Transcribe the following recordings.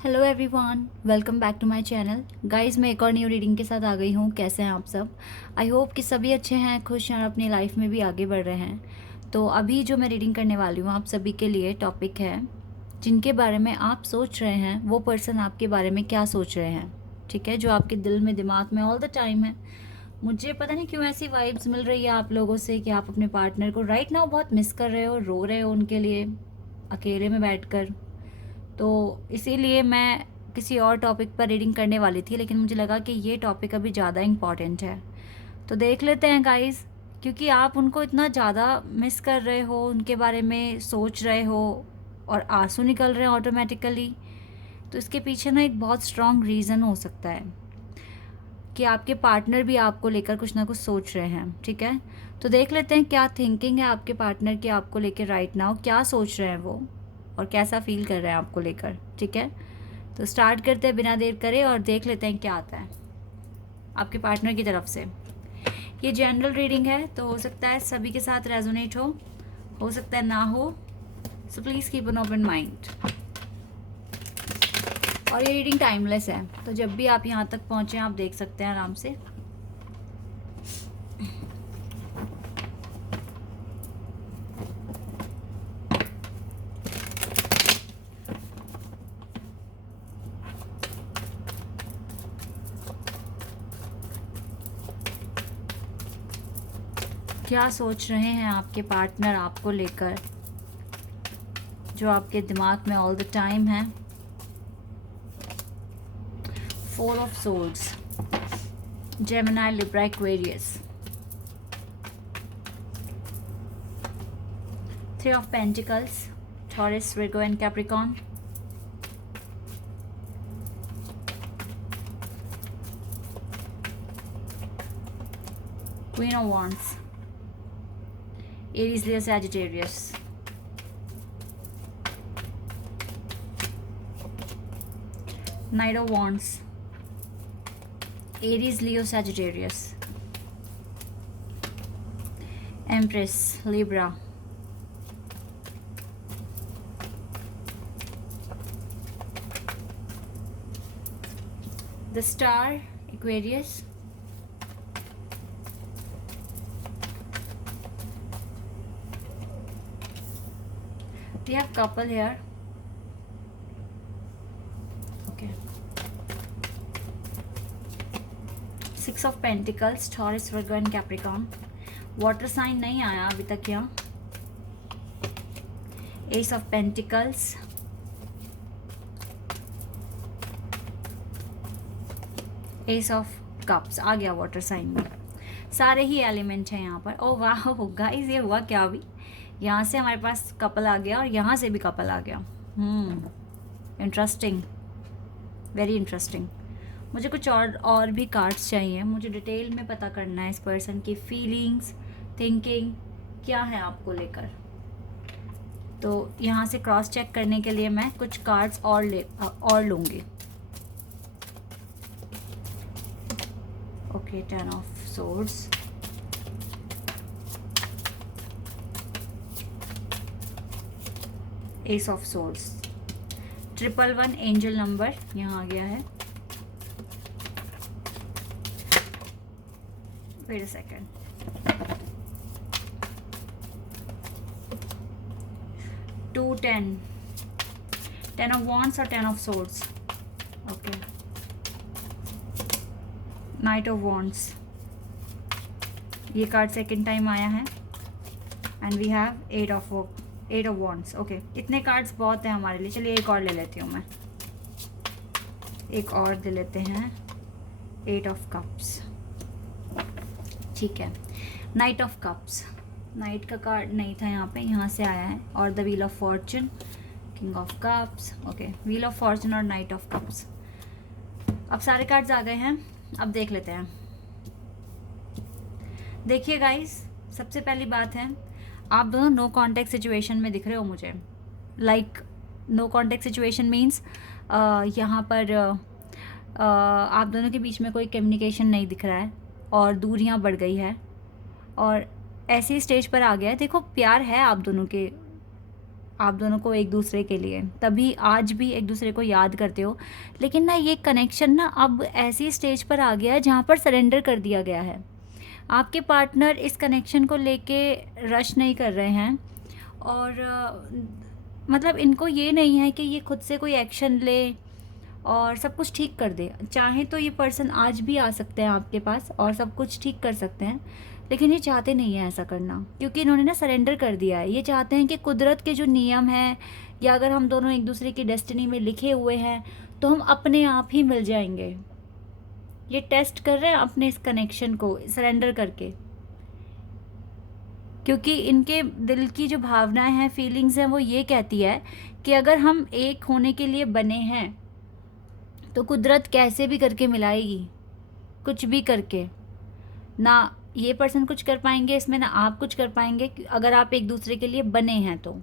Hello everyone, welcome back to my channel. Guys, मैं एक और न्यू रीडिंग के साथ आ गई हूँ। कैसे हैं आप सब? आई होप कि सभी अच्छे हैं, खुश हैं और अपनी लाइफ में भी आगे बढ़ रहे हैं। तो अभी जो मैं रीडिंग करने वाली हूँ आप सभी के लिए टॉपिक है, जिनके बारे में आप सोच रहे हैं वो पर्सन आपके बारे में क्या सोच रहे हैं। ठीक है, जो आपके दिल में दिमाग में ऑल द टाइम है। मुझे पता नहीं क्यों ऐसी वाइब्स मिल रही है आप लोगों से कि आप अपने पार्टनर को राइट नाउ बहुत मिस कर रहे हो, रो रहे हो उनके लिए अकेले में बैठकर। तो इसीलिए मैं किसी और टॉपिक पर रीडिंग करने वाली थी, लेकिन मुझे लगा कि ये टॉपिक अभी ज़्यादा इम्पॉर्टेंट है। तो देख लेते हैं गाइस, क्योंकि आप उनको इतना ज़्यादा मिस कर रहे हो, उनके बारे में सोच रहे हो और आंसू निकल रहे हैं ऑटोमेटिकली। तो इसके पीछे ना एक बहुत स्ट्रॉन्ग रीज़न हो सकता है कि आपके पार्टनर भी आपको लेकर कुछ ना कुछ सोच रहे हैं। ठीक है, तो देख लेते हैं क्या थिंकिंग है आपके पार्टनर की आपको लेकर राइट नाउ, क्या सोच रहे हैं वो और कैसा फील कर रहे हैं आपको लेकर। ठीक है, तो स्टार्ट करते हैं बिना देर करे और देख लेते हैं क्या आता है आपके पार्टनर की तरफ से। ये जनरल रीडिंग है, तो हो सकता है सभी के साथ रेजोनेट हो सकता है ना हो। So please keep an open mind. और ये रीडिंग टाइमलेस है, तो जब भी आप यहाँ तक पहुँचे आप देख सकते हैं आराम से। क्या सोच रहे हैं आपके पार्टनर आपको लेकर, जो आपके दिमाग में ऑल द टाइम है। Four of swords, Gemini, Libra, Aquarius, three of pentacles, taurus, Virgo and Capricorn, queen of wands, Aries, Leo, Sagittarius, Knight of Wands, Aries, Leo, Sagittarius, Empress, Libra, the Star, Aquarius, we have couple here. Okay, Six of Pentacles, Taurus, Virgo and Capricorn. Water sign नहीं आया अभी तक यहाँ। Ace of pentacles, ace of cups आ गया water sign में। सारे ही element हैं यहाँ पर। ओ वाह गाइस, ये हुआ क्या अभी? यहाँ से हमारे पास कपल आ गया और यहाँ से भी कपल आ गया। Interesting, very interesting. मुझे कुछ और भी कार्ड्स चाहिए। मुझे डिटेल में पता करना है इस पर्सन की फीलिंग्स, थिंकिंग क्या है आपको लेकर। तो यहाँ से क्रॉस चेक करने के लिए मैं कुछ कार्ड्स और लूँगी। Okay, ten of swords, ace of swords, 111 angel number यहाँ आ गया है। Wait a second, 210, 10 of wands और 10 of swords. Okay, knight of wands, ये कार्ड सेकेंड टाइम आया है। And we have eight of wands. Okay, इतने कार्ड्स बहुत हैं हमारे लिए। चलिए एक और ले लेती हूँ मैं, एक और दे लेते हैं। एट ऑफ कप्स, ठीक है। नाइट ऑफ कप्स, नाइट का कार्ड नहीं था यहाँ पे, यहाँ से आया है। और the wheel of Fortune, king of cups. Okay, wheel of Fortune और नाइट ऑफ कप्स। अब सारे कार्ड्स आ गए हैं, अब देख लेते हैं। देखिए गाइस, सबसे पहली बात है, आप दोनों नो कॉन्टेक्ट सिचुएशन में दिख रहे हो मुझे। Like no contact situation means यहाँ पर आप दोनों के बीच में कोई कम्युनिकेशन नहीं दिख रहा है और दूरियां बढ़ गई है और ऐसी स्टेज पर आ गया है। देखो, प्यार है आप दोनों के आप दोनों को एक दूसरे के लिए, तभी आज भी एक दूसरे को याद करते हो। लेकिन ना ये कनेक्शन ना अब ऐसी स्टेज पर आ गया है जहाँ पर सरेंडर कर दिया गया है। आपके पार्टनर इस कनेक्शन को लेके रश नहीं कर रहे हैं, और मतलब इनको ये नहीं है कि ये खुद से कोई एक्शन ले और सब कुछ ठीक कर दे। चाहे तो ये पर्सन आज भी आ सकते हैं आपके पास और सब कुछ ठीक कर सकते हैं, लेकिन ये चाहते नहीं हैं ऐसा करना, क्योंकि इन्होंने ना सरेंडर कर दिया है। ये चाहते हैं कि कुदरत के जो नियम हैं, या अगर हम दोनों एक दूसरे की डेस्टिनी में लिखे हुए हैं, तो हम अपने आप ही मिल जाएंगे। ये टेस्ट कर रहे हैं अपने इस कनेक्शन को सरेंडर करके, क्योंकि इनके दिल की जो भावनाएं हैं, फीलिंग्स हैं, वो ये कहती है कि अगर हम एक होने के लिए बने हैं तो कुदरत कैसे भी करके मिलाएगी, कुछ भी करके। ना ये पर्सन कुछ कर पाएंगे इसमें, ना आप कुछ कर पाएंगे अगर आप एक दूसरे के लिए बने हैं तो।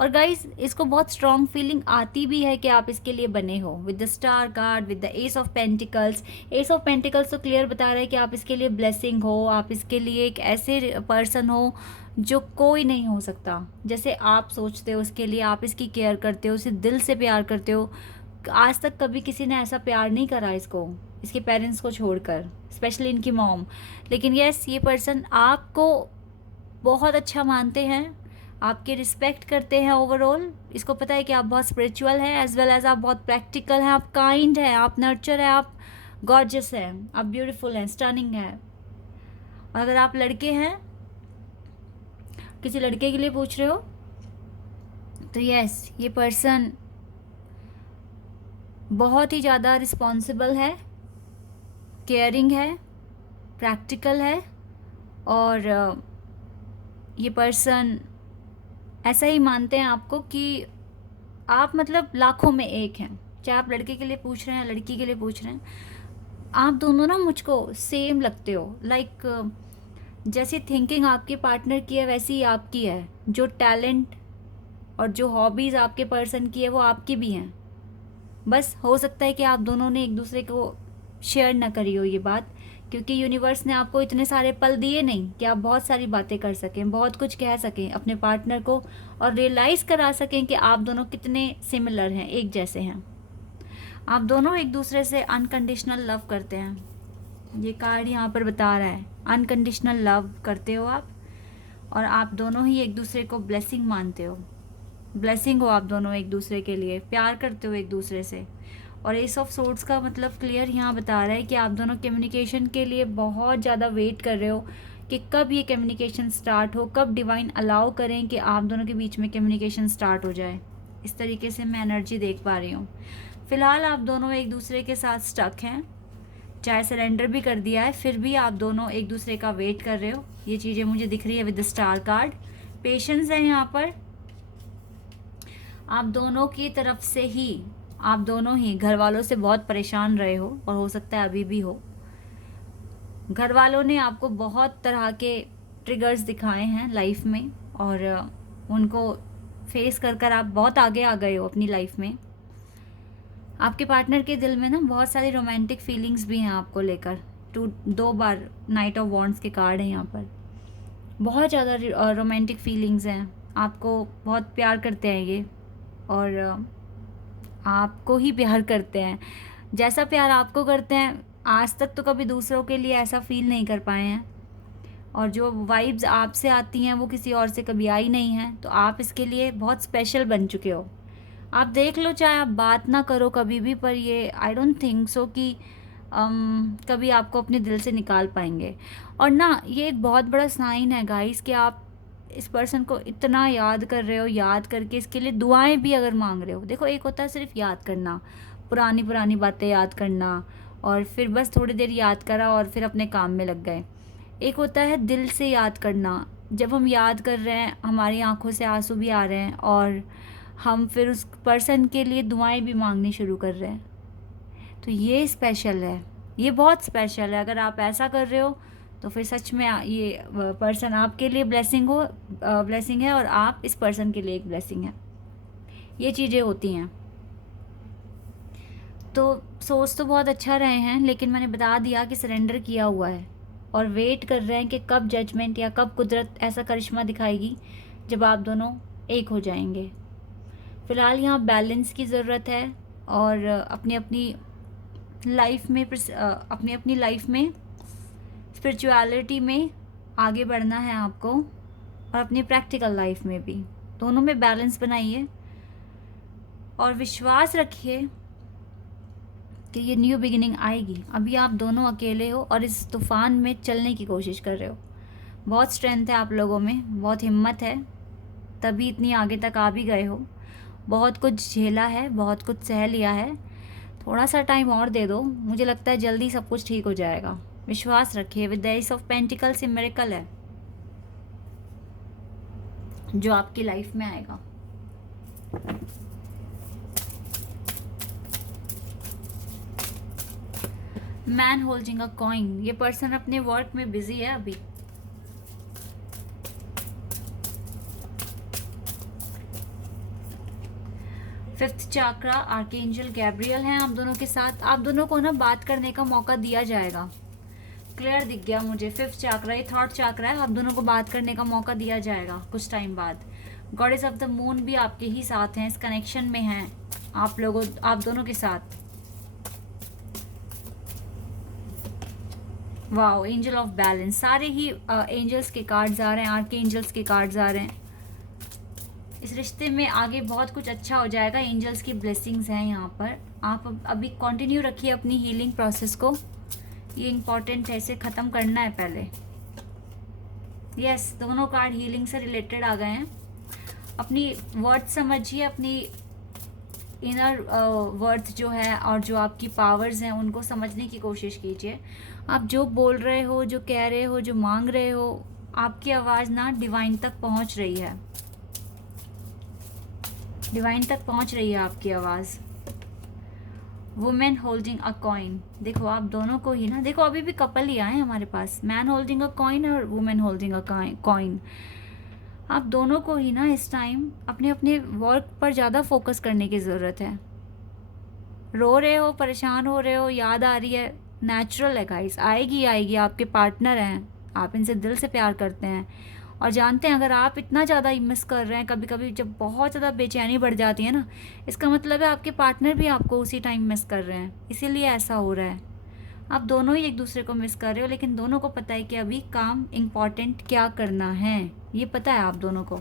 और गाइस, इसको बहुत स्ट्रॉन्ग फीलिंग आती भी है कि आप इसके लिए बने हो, with the star card, with the S of pentacles. Ace of pentacles तो क्लियर बता रहा है कि आप इसके लिए ब्लेसिंग हो, आप इसके लिए एक ऐसे पर्सन हो जो कोई नहीं हो सकता। जैसे आप सोचते हो उसके लिए, आप इसकी केयर करते हो, उसे दिल से प्यार करते हो। आज तक कभी किसी ने ऐसा प्यार नहीं करा इसको, इसके पेरेंट्स को छोड़कर, स्पेशली इनकी मॉम। लेकिन यस, ये पर्सन आपको बहुत अच्छा मानते हैं, आपकी रिस्पेक्ट करते हैं ओवरऑल। इसको पता है कि आप बहुत स्पिरिचुअल हैं, एज वेल एज आप बहुत प्रैक्टिकल हैं, आप काइंड हैं, आप नर्चर हैं, आप गॉर्जियस हैं, आप ब्यूटीफुल हैं, स्टनिंग हैं। और अगर आप लड़के हैं, किसी लड़के के लिए पूछ रहे हो, तो यस, ये पर्सन बहुत ही ज़्यादा रिस्पॉन्सिबल है, केयरिंग है, प्रैक्टिकल है, और ये पर्सन ऐसा ही मानते हैं आपको कि आप मतलब लाखों में एक हैं। चाहे आप लड़के के लिए पूछ रहे हैं, लड़की के लिए पूछ रहे हैं, आप दोनों ना मुझको सेम लगते हो। लाइक जैसी थिंकिंग आपके पार्टनर की है वैसी ही आपकी है। जो टैलेंट और जो हॉबीज़ आपके पर्सन की है वो आपकी भी हैं। बस हो सकता है कि आप दोनों ने एक दूसरे को शेयर ना करी हो ये बात, क्योंकि यूनिवर्स ने आपको इतने सारे पल दिए नहीं कि आप बहुत सारी बातें कर सकें, बहुत कुछ कह सकें अपने पार्टनर को, और रियलाइज़ करा सकें कि आप दोनों कितने सिमिलर हैं, एक जैसे हैं। आप दोनों एक दूसरे से अनकंडीशनल लव करते हैं। ये कार्ड यहाँ पर बता रहा है, अनकंडीशनल लव करते हो आप, और आप दोनों ही एक दूसरे को ब्लेसिंग मानते हो। ब्लेसिंग हो आप दोनों एक दूसरे के लिए, प्यार करते हो एक दूसरे से। और एस ऑफ सोर्ड्स का मतलब क्लियर यहाँ बता रहा है कि आप दोनों कम्युनिकेशन के लिए बहुत ज़्यादा वेट कर रहे हो कि कब ये कम्युनिकेशन स्टार्ट हो, कब डिवाइन अलाउ करें कि आप दोनों के बीच में कम्युनिकेशन स्टार्ट हो जाए। इस तरीके से मैं एनर्जी देख पा रही हूँ। फ़िलहाल आप दोनों एक दूसरे के साथ स्टक हैं, चाहे सरेंडर भी कर दिया है, फिर भी आप दोनों एक दूसरे का वेट कर रहे हो। ये चीज़ें मुझे दिख रही है with the star card. Patience है यहाँ पर आप दोनों की तरफ से ही। आप दोनों ही घर वालों से बहुत परेशान रहे हो, और हो सकता है अभी भी हो। घर वालों ने आपको बहुत तरह के ट्रिगर्स दिखाए हैं लाइफ में, और उनको फेस कर कर आप बहुत आगे आ गए हो अपनी लाइफ में। आपके पार्टनर के दिल में ना बहुत सारी रोमांटिक फीलिंग्स भी हैं आपको लेकर। 2 बार नाइट ऑफ वॉन्ड्स के कार्ड हैं यहाँ पर। बहुत ज़्यादा रोमांटिक फीलिंग्स हैं, आपको बहुत प्यार करते हैं ये, और आपको ही प्यार करते हैं। जैसा प्यार आपको करते हैं, आज तक तो कभी दूसरों के लिए ऐसा फील नहीं कर पाए हैं, और जो वाइब्स आपसे आती हैं वो किसी और से कभी आई नहीं हैं। तो आप इसके लिए बहुत स्पेशल बन चुके हो। आप देख लो, चाहे आप बात ना करो कभी भी, पर ये आई डोंट थिंक सो कि कभी आपको अपने दिल से निकाल पाएंगे। और ना, ये एक बहुत बड़ा साइन है गाइस कि आप इस पर्सन को इतना याद कर रहे हो, याद करके इसके लिए दुआएं भी अगर मांग रहे हो। देखो, एक होता है सिर्फ याद करना, पुरानी पुरानी बातें याद करना, और फिर बस थोड़ी देर याद करा और फिर अपने काम में लग गए। एक होता है दिल से याद करना। जब हम याद कर रहे हैं, हमारी आंखों से आंसू भी आ रहे हैं, और हम फिर उस पर्सन के लिए दुआएं भी मांगनी शुरू कर रहे हैं। तो ये स्पेशल है, ये बहुत स्पेशल है। अगर आप ऐसा कर रहे हो तो फिर सच में ये पर्सन आपके लिए ब्लेसिंग है, और आप इस पर्सन के लिए एक ब्लेसिंग है। ये चीज़ें होती हैं। तो सोच तो बहुत अच्छा रहे हैं, लेकिन मैंने बता दिया कि सरेंडर किया हुआ है, और वेट कर रहे हैं कि कब जजमेंट या कब कुदरत ऐसा करिश्मा दिखाएगी जब आप दोनों एक हो जाएंगे। फ़िलहाल यहाँ बैलेंस की ज़रूरत है और अपनी अपनी लाइफ में अपनी अपनी लाइफ में स्पिरिचुअलिटी में आगे बढ़ना है आपको, और अपनी प्रैक्टिकल लाइफ में भी, दोनों में बैलेंस बनाइए और विश्वास रखिए कि ये न्यू बिगिनिंग आएगी। अभी आप दोनों अकेले हो और इस तूफ़ान में चलने की कोशिश कर रहे हो। बहुत स्ट्रेंथ है आप लोगों में, बहुत हिम्मत है, तभी इतनी आगे तक आ भी गए हो। बहुत कुछ झेला है, बहुत कुछ सह लिया है। थोड़ा सा टाइम और दे दो, मुझे लगता है जल्दी सब कुछ ठीक हो जाएगा। विश्वास रखिए। With the S of pentacles ये मिरेकल है जो आपकी लाइफ में आएगा। मैन होल्डिंग अ कॉइन, ये पर्सन अपने वर्क में बिजी है अभी। फिफ्थ चाक्रा आर्कएंजल गैब्रियल हैं आप दोनों के साथ। आप दोनों को ना बात करने का मौका दिया जाएगा। क्लियर दिख गया मुझे। फिफ्थ चाक्रा, ये थर्ड चाक्रा है, आप दोनों को बात करने का मौका दिया जाएगा कुछ टाइम बाद। गॉडेस ऑफ द मून भी आपके ही साथ हैं, इस कनेक्शन में हैं आप दोनों के साथ। वाओ, एंजल ऑफ बैलेंस, सारे ही एंजल्स के कार्ड्स आ रहे हैं, आर्क एंजल्स के कार्ड्स आ रहे हैं। इस रिश्ते में आगे बहुत कुछ अच्छा हो जाएगा। एंजल्स की ब्लेसिंग्स हैं यहाँ पर। आप अभी कंटिन्यू रखिए अपनी हीलिंग प्रोसेस को, ये इम्पॉर्टेंट है, इसे ख़त्म करना है पहले। यस, दोनों कार्ड हीलिंग से रिलेटेड आ गए हैं। अपनी वर्थ समझिए, अपनी इनर वर्थ जो है और जो आपकी पावर्स हैं उनको समझने की कोशिश कीजिए। आप जो बोल रहे हो, जो कह रहे हो, जो मांग रहे हो, आपकी आवाज़ ना डिवाइन तक पहुंच रही है। डिवाइन तक पहुंच रही है आपकी आवाज़। वुमेन होल्डिंग अ कॉइन, देखो आप दोनों को ही ना, देखो अभी भी कपल ही आए हमारे पास, मैन होल्डिंग अ कॉइन और वुमेन होल्डिंग अ कॉइन। आप दोनों को ही ना इस टाइम अपने अपने वर्क पर ज़्यादा फोकस करने की ज़रूरत है। रो रहे हो, परेशान हो रहे हो, याद आ रही है, नेचुरल है गाइस, आएगी आएगी। आपके पार्टनर हैं, आप इनसे दिल से प्यार करते हैं और जानते हैं अगर आप इतना ज़्यादा मिस कर रहे हैं, कभी कभी जब बहुत ज़्यादा बेचैनी बढ़ जाती है ना, इसका मतलब है आपके पार्टनर भी आपको उसी टाइम मिस कर रहे हैं, इसीलिए ऐसा हो रहा है। आप दोनों ही एक दूसरे को मिस कर रहे हो, लेकिन दोनों को पता है कि अभी काम इम्पॉर्टेंट क्या करना है, ये पता है आप दोनों को।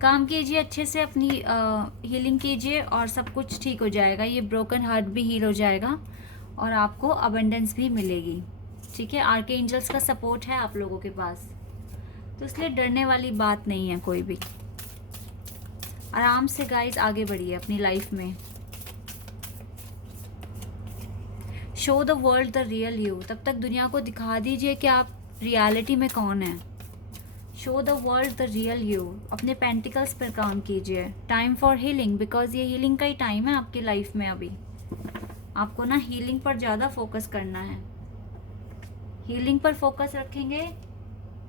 काम कीजिए अच्छे से, अपनी हीलिंग कीजिए और सब कुछ ठीक हो जाएगा। ये ब्रोकन हार्ट भी हील हो जाएगा और आपको अबंडेंस भी मिलेगी। ठीक है, आर्के एंजल्स का सपोर्ट है आप लोगों के पास, तो इसलिए डरने वाली बात नहीं है कोई भी। आराम से गाइस आगे बढ़िए अपनी लाइफ में। Show the world the real you, तब तक दुनिया को दिखा दीजिए कि आप रियलिटी में कौन है। Show the world the real you, अपने पेंटिकल्स पर काम कीजिए। टाइम फॉर हीलिंग, बिकॉज ये हीलिंग का ही टाइम है आपकी लाइफ में। अभी आपको ना हीलिंग पर ज़्यादा फोकस करना है। हीलिंग पर फोकस रखेंगे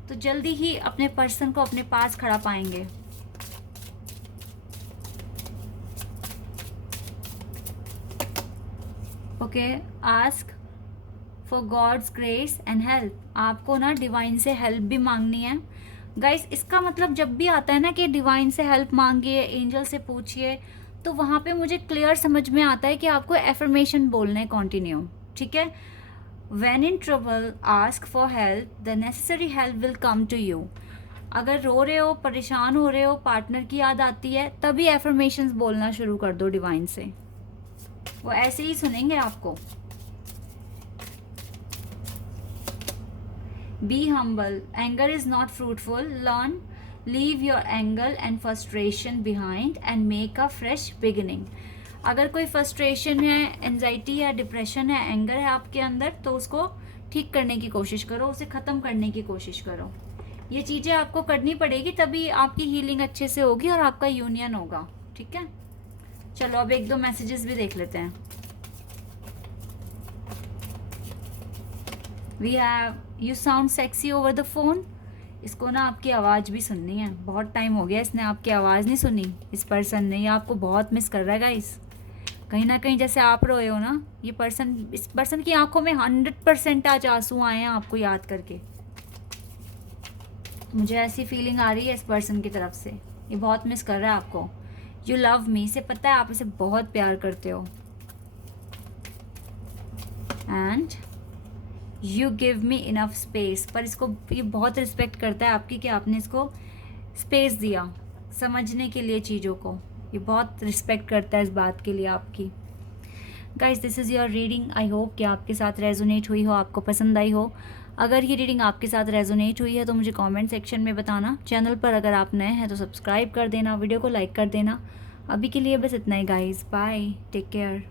तो जल्दी ही अपने पर्सन को अपने पास खड़ा पाएंगे। Okay, ask for God's grace and help, आपको ना डिवाइन से हेल्प भी मांगनी है गाइस। इसका मतलब जब भी आता है ना कि डिवाइन से हेल्प मांगिए, एंजल से पूछिए, तो वहाँ पे मुझे क्लियर समझ में आता है कि आपको एफर्मेशन बोलने कंटिन्यू। ठीक है, when in trouble ask for help, the necessary help will come to you. अगर रो रहे हो, परेशान हो रहे हो, पार्टनर की याद आती है, तभी एफर्मेशंस बोलना शुरू कर दो डिवाइन से, वो ऐसे ही सुनेंगे आपको। Be humble. Anger is not fruitful. Learn, leave your anger and frustration behind and make a fresh beginning. अगर कोई frustration है, anxiety है, depression है, anger है आपके अंदर, तो उसको ठीक करने की कोशिश करो, उसे ख़त्म करने की कोशिश करो। ये चीज़ें आपको करनी पड़ेगी, तभी आपकी हीलिंग अच्छे से होगी और आपका यूनियन होगा। ठीक है, चलो अब एक दो मैसेजेस भी देख लेते हैं। We have you sound sexy over the phone. इसको ना आपकी आवाज़ भी सुननी है, बहुत टाइम हो गया इसने आपकी आवाज़ नहीं सुनी। इस पर्सन ने, ये आपको बहुत मिस कर रहा है गाइस। कहीं ना कहीं जैसे आप रोए हो ना, ये पर्सन, इस पर्सन की आंखों में 100% आज आंसू आए हैं आपको याद करके। मुझे ऐसी फीलिंग आ रही है इस पर्सन की तरफ से, ये बहुत मिस कर रहा है आपको। यू लव मी, इसे पता है आप इसे बहुत प्यार करते हो। And you give me enough space, पर इसको ये बहुत रिस्पेक्ट करता है आपकी कि आपने इसको स्पेस दिया समझने के लिए चीज़ों को। ये बहुत रिस्पेक्ट करता है इस बात के लिए आपकी। Guys this is your reading. I hope कि आपके साथ रेजोनेट हुई हो, आपको पसंद आई हो। अगर ये रीडिंग आपके साथ रेजोनेट हुई है तो मुझे कमेंट सेक्शन में बताना। चैनल पर अगर आप नए हैं तो सब्सक्राइब कर देना, वीडियो को लाइक कर देना। अभी के लिए बस इतना ही गाइस, बाय, टेक केयर।